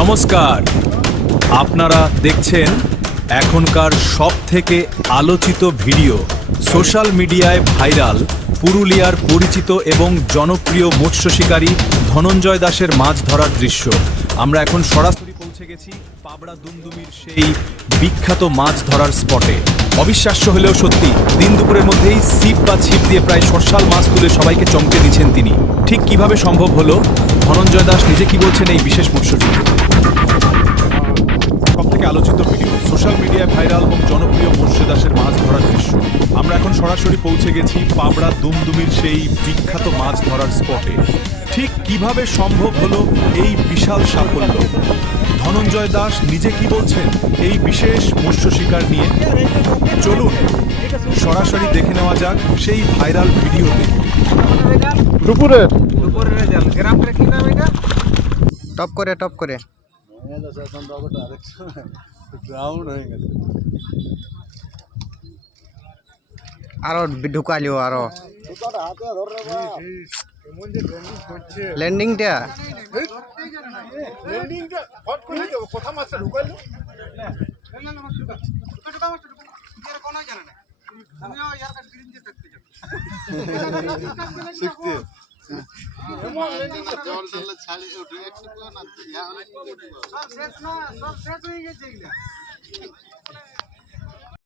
নমস্কার, আপনারা দেখছেন এখনকার সবথেকে আলোচিত ভিডিও, সোশ্যাল মিডিয়ায় ভাইরাল পুরুলিয়ার পরিচিত এবং জনপ্রিয় মৎস্য শিকারী ধনঞ্জয় দাসের মাছ ধরার দৃশ্য। আমরা এখন সরাসরি পৌঁছে গেছি পাবড়া দুমদুমির সেই বিখ্যাত মাছ ধরার স্পটে। অবিশ্বাস্য হলেও সত্যি, দিন দুপুরের মধ্যেই ছিপ বা ছিপ দিয়ে প্রায় সর্ষাল মাছ তুলে সবাইকে চমকে দিচ্ছেন তিনি। ঠিক কিভাবে সম্ভব হলো, ধনঞ্জয় দাস নিজে কি বলছেন এই বিশেষ মৎস্য ভিডিওতে। সবথেকে আলোচিত ভিডিও, সোশ্যাল মিডিয়ায় ভাইরাল এবং জনপ্রিয় মৎস্য দাসের মাছ ধরার দৃশ্য। আমরা এখন সরাসরি পৌঁছে গেছি পাবড়া দুমদুমির সেই বিখ্যাত মাছ ধরার স্পটে। ঠিক কিভাবে সম্ভব হলো এই বিশাল সাফল্য, ধনঞ্জয় দাস নিজে কি বলছেন এই বিশেষ মৎস্য শিকার নিয়ে, চলুন সরাসরি দেখে নেওয়া যাক সেই ভাইরাল ভিডিওতে। দুপুরের গ্রামটা কি নাম এটা? টপ করে আরো ঢুকালিও আরো ল্যান্ডিংটা কথা মাছটা ঢুকাইলো